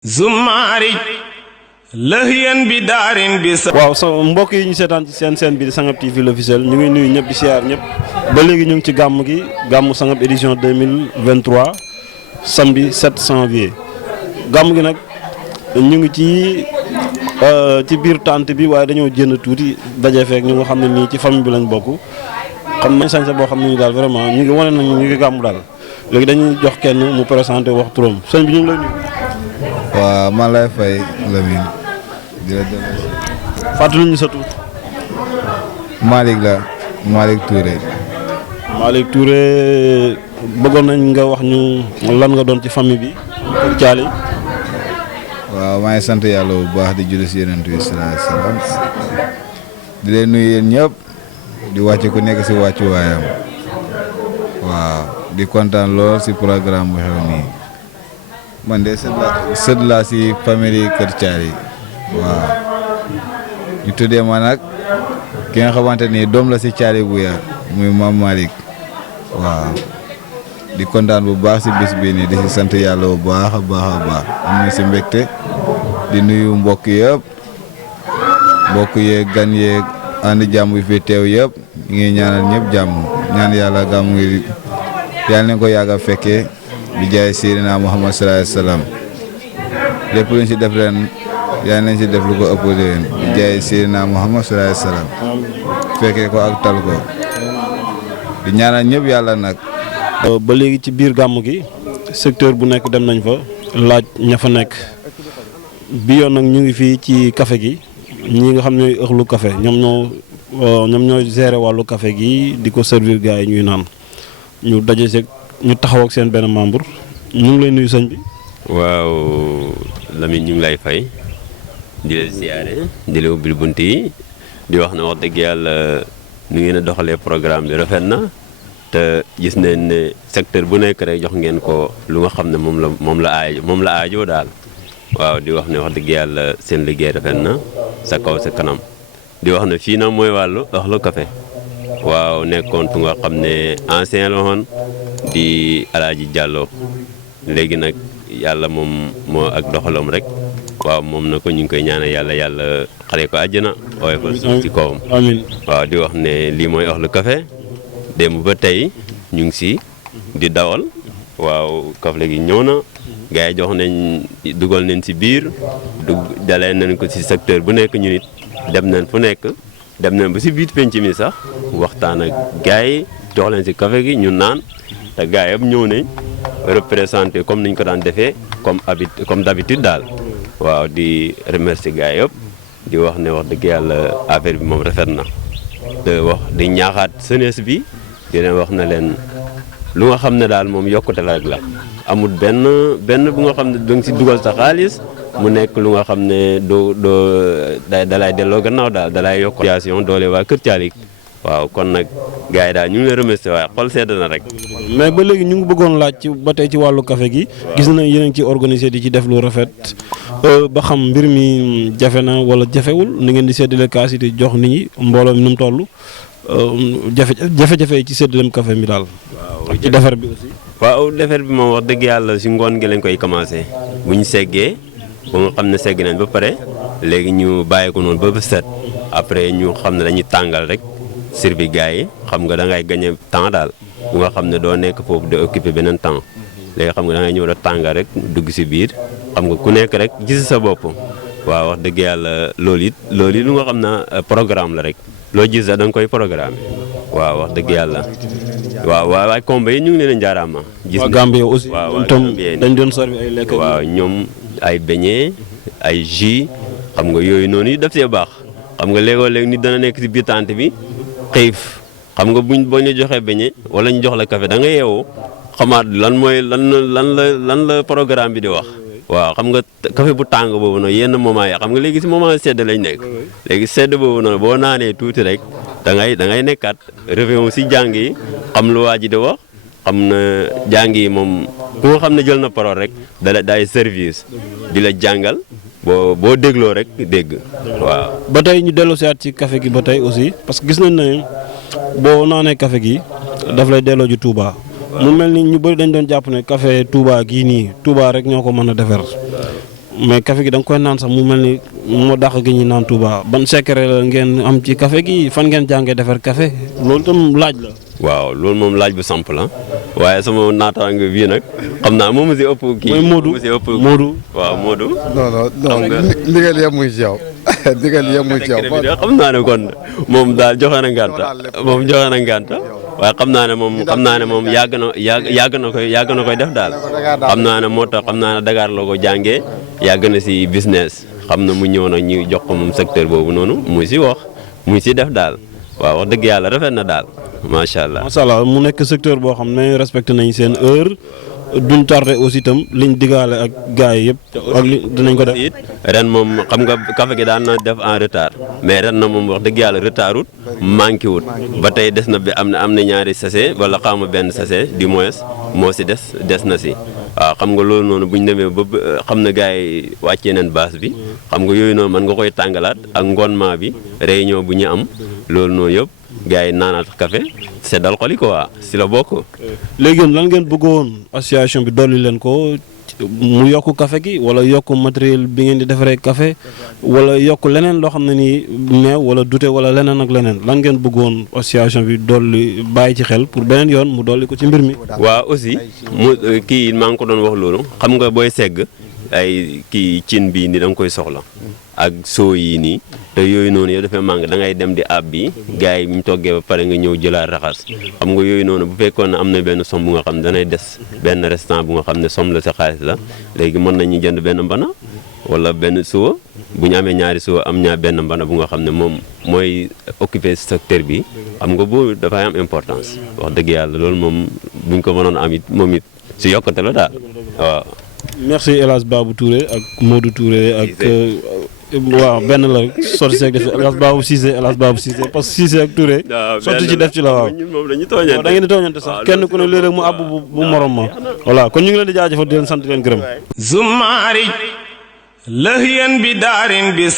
Zumari lëhyen bi daarin bi sa waaw mbokk yi ñu seetaan ci seen bi di Sangab TV l'officiel ñu ngi nuyu ñëpp di siyaar ñëpp ba léegi ñu ngi ci gàmm gi gàmmu Sangab édition 2023 samedi 7 janvier gàmm gi nag ñu ngi ci biir tànt bi waaye dañoo jënd tuuti daje feek ñu nga xam ne nii ci famille bi lañ bokk xam nañ sañse boo xam ne ni daal vraiment ñu ngi wane nañu ñu ngi gàmmu daal léegi dañuy jox kenn mu présenté wax turam sëñ bi ñu ngi lay nuyu. waaw man lay fay Lamine di la dellu fàttali ñu sa tur. Malick la Malick Touré. Malick Touré bëggoon nañ nga wax ñu lan nga doon ci famille bi Kër Thialy. waaw maa ngi sant yàlla bu baax di julli si Yonent bi sallallahu alayhi wasallam di leen nuyu yéen ñëpp di wàcc ku nekk si wàccu waayam waaw di kontaan lool si programme bu xew nii man de sët laa si famille Kër Thialy waaw ñu tuddee ma nag ki nga xamante ni doom la si Thialy bu ya muy Maam Malick waaw di kontaan bu baax si bis bii nii di si sant yàlla bu baax a baax a baax am na si mbégte di nuyu mbokk yëpp mbokk yeeg gan yeeg ànd jàmm bi fi teew yëpp ñu ngi ñaanal ñëpp jàmm ñaan yàlla gàmm ngi yàlla nañ ko yàgg a fekkee bi jaay Seydina Muhammad sallallahu alayhi wasallam lépp luñ si def ren yàlla nañ si def lu ko ëpp leen bi jaay Seydina Muhammad sallallahu alayhi wasallam fekkee ko ak tal ko di ñaanal ñëpp yàlla nag. ba léegi ci biir gàmm gi secteur bu nekk dem nañ fa laaj ña fa nekk bi yoon nag ñu ngi fii ci café gi ñi nga xam ñooy ëxlu café ñoom ñooy gérer wàllu café gi di ko servir gars yi ñuy naan ñu daje seeg ñu taxaw ak seen benn membre ñu ngi lay nuyu sëñ bi. waaw Lamine ñu ngi lay fay di la siyaare di la ubbil bunt yi di wax na wax dëgg yàlla nu ngeen a doxalee programme bi rafet na te gis nañ ne secteur bu nekk rek jox ngeen ko lu nga xam ne moom la aajoo daal waaw di wax ne wax dëgg yàlla seen liggéey rafet na sa kaw sa kanam di wax ne fii nag mooy wàllu Euhlou Café waaw nekkoon fu nga xam ne ancien la woon di Alaaji Diallo léegi nag yàlla moom moo ak doxalam rek waaw moom na ko ñu ngi koy ñaanal yàlla xare ko àjjana ooy fa suuf ci kawam amiin waaw di wax ne lii mooy Euhlou Café démb ba tey ñu ngi si di dawal waaw kafle gi ñëw na gars yi jox nañ dugal nañ si biir dalee nañ ko si secteur bu nekk ñu nit dem nañ fu nekk dem nañ ba si biir penc mi sax waxtaan ak gars yi jox leen si café gi ñu naan te gars yëpp ñëw nañ représenté comme niñ ko daan defee comme d'habitude daal waaw di remercier gars yëpp di wax ne wax dëgg yàlla affaire bi moom rafet na te wax di ñaaxaat jeunesse bi di leen wax na leen lu nga xam ne daal moom yokkute la rek la amul benn bu nga xam ne da nga si dugal sa xaalis mu nekk lu nga xam ne doo dalay delloo gannaaw daal dalay yokk situation doole waa Kër Thialy waaw kon nag gars yi daal ñu ngi leen remercier waaye xol sedd na rek. mais ba léegi ñu ngi bëggoon laaj ci ba tey ci wàllu café gi gis na yéen a ngi ci organisé di ci def lu rafet ba xam mbir mi jafe na wala jafewul ni ngeen di séddale kaas yi di jox nit ñi mbooloo mi nu mu toll jafe-jafe yi ci séddaleem café mi daal. waaw ci defar bi aussi. waaw defar bi moom wax dëgg yàlla si ngoon gi lañ koy commencé bu ñu seggee ba nga xam ne segg nañ ba pare léegi ñu bàyyi ko noonu ba set après ñu xam ne dañuy tàngal rek servi gars yi xam nga da ngay gagné temps daal bu nga xam ne doo nekk foofu di occuper beneen temps léegi xam nga da ngay ñëw da tàngal rek dugg si biir xam nga ku nekk rek gis sa bopp waaw wax dëgg yàlla loolu it lu nga xam ne programme la rek loo gis da nga koy programme waaw wax dëgg yàlla waaw waaye combat yi ñu ngi leen a jaaraama. gis nga Gambie aussi. waaw tam dañ doon servi ay lekk. waaw ñoom ay beignet ay jus xam nga yooyu noonu yi daf see baax xam nga léegoo-léeg nit dana nekk si biir tente bi xiif xam nga boo ñu joxee beignet wala ñu jox la café da nga yeewoo xamaat lan la programme bi di wax. waaw xam nga café bu tàng boobu noonu yenn moment yi xam nga léegi si moment sedd lañ nekk léegi sedd boobu noonu boo naanee tuuti rek da ngay nekkaat réveillon si jàng yi xam lu waa ji di wax xam na jàng yi moom ku nga xam ne jël na parole rek day service di la jàngal boo dégloo rek dégg waaw. ba tey ñu dellu siwaat ci café gi ba tey aussi parce que gis nañ ne boo naanee café gi daf lay delloo ji Touba mu mel ni ñu bëri dañ doon jàpp ne café Touba gii nii Touba rek ñoo ko mën a defar mais café gi da nga koy naan sax mu mel ni moo dàq gi ñuy naan Touba ban secret la ngeen am ci café gi fan ngeen jàngee defar café loolu tam laaj la. waaw loolu moom laaj bu samp la waaye sama naataango bii nag xam naa moom si ëpp kii. mooy Modou Modou. waaw Modou. non ndigal yem muy ci yow. ndigal yem muy ci yow. xam naa ne kon moom daal joxe na ngànta waaye xam naa ne moom yàgg na koy def daal xam naa ne moo tax xam naa ne Dakar la ko jàngee yàgg na si business xam na mu ñëw nag ñu jox ko moom secteur boobu noonu muy si wax muy si def daal waaw wax dëgg yàlla rafet na daal macha allah. macha allah mu nekk secteur boo xam ne respecté nañ seen heure duñ tardé aussi itam liñ digaale ak gars yi yëpp ak li dinañ ko def. ren moom xam nga café gi daan na def en retard mais ren na moom wax dëgg yàlla retardut manqué wut ba tey des na bi am na ñaari sachet wala xawma benn sachet du moins moo si des na si. waaw xam nga loolu noonu bu ñu demee ba xam na gars yi wàccee nañ base bi xam nga yooyu noonu mën nga koy tàngalaat ak ngoonment bi réunion bu ñu am loolu noonu yëpp gars yi naanaat café seddal xoli ko waa si la bokk. léegi lan ngeen bëggoon association bi dolli leen ko mu yokk café gi wala yokk matériel bi ngeen di defaree café wala yokk leneen loo xam ne nii meew wala dute wala leneen ak leneen lan ngeen bëggoon association bi dolli bàyyi ci xel pour beneen yoon mu dolli ko ci mbir mi. waaw aussi mu kii maa ngi ko doon wax loolu xam nga booy segg ay kii cin bii ni da nga koy soxla ak soo yi nii te yooyu noonu yow dafay màng da ngay dem di ab bi gars yi bu ñu toggee ba pare nga ñëw jëlaat raxas xam nga yooyu noonu bu fekkoon ne am na benn somme bu nga xam ne danay des benn restant bu nga xam ne somme la sa xaalis la léegi mën nañu jënd benn mbana wala benn suwa bu ñu amee ñaari suwa am benn mbana bu nga xam ne moom mooy occuper secteur bi xam nga boobu dafay am importance wax dëgg yàlla loolu moom buñ ko mënoon am it moom it si yokkate la daal waaw. merci El Hadj Babou Touré ak Modou Touré ak waaw benn la sotti si ak def El Hadj Babou Cissé parce que Cissé ak Touré sotti ci def ci la waaw da ngeen di tooñante sax kenn ku ne léeg-léeg mu àbb bu morom ma voilà kon ñu ngi leen di jaajëfal di leen sant di leen gërëm zumaari lahiyan bi daarin bi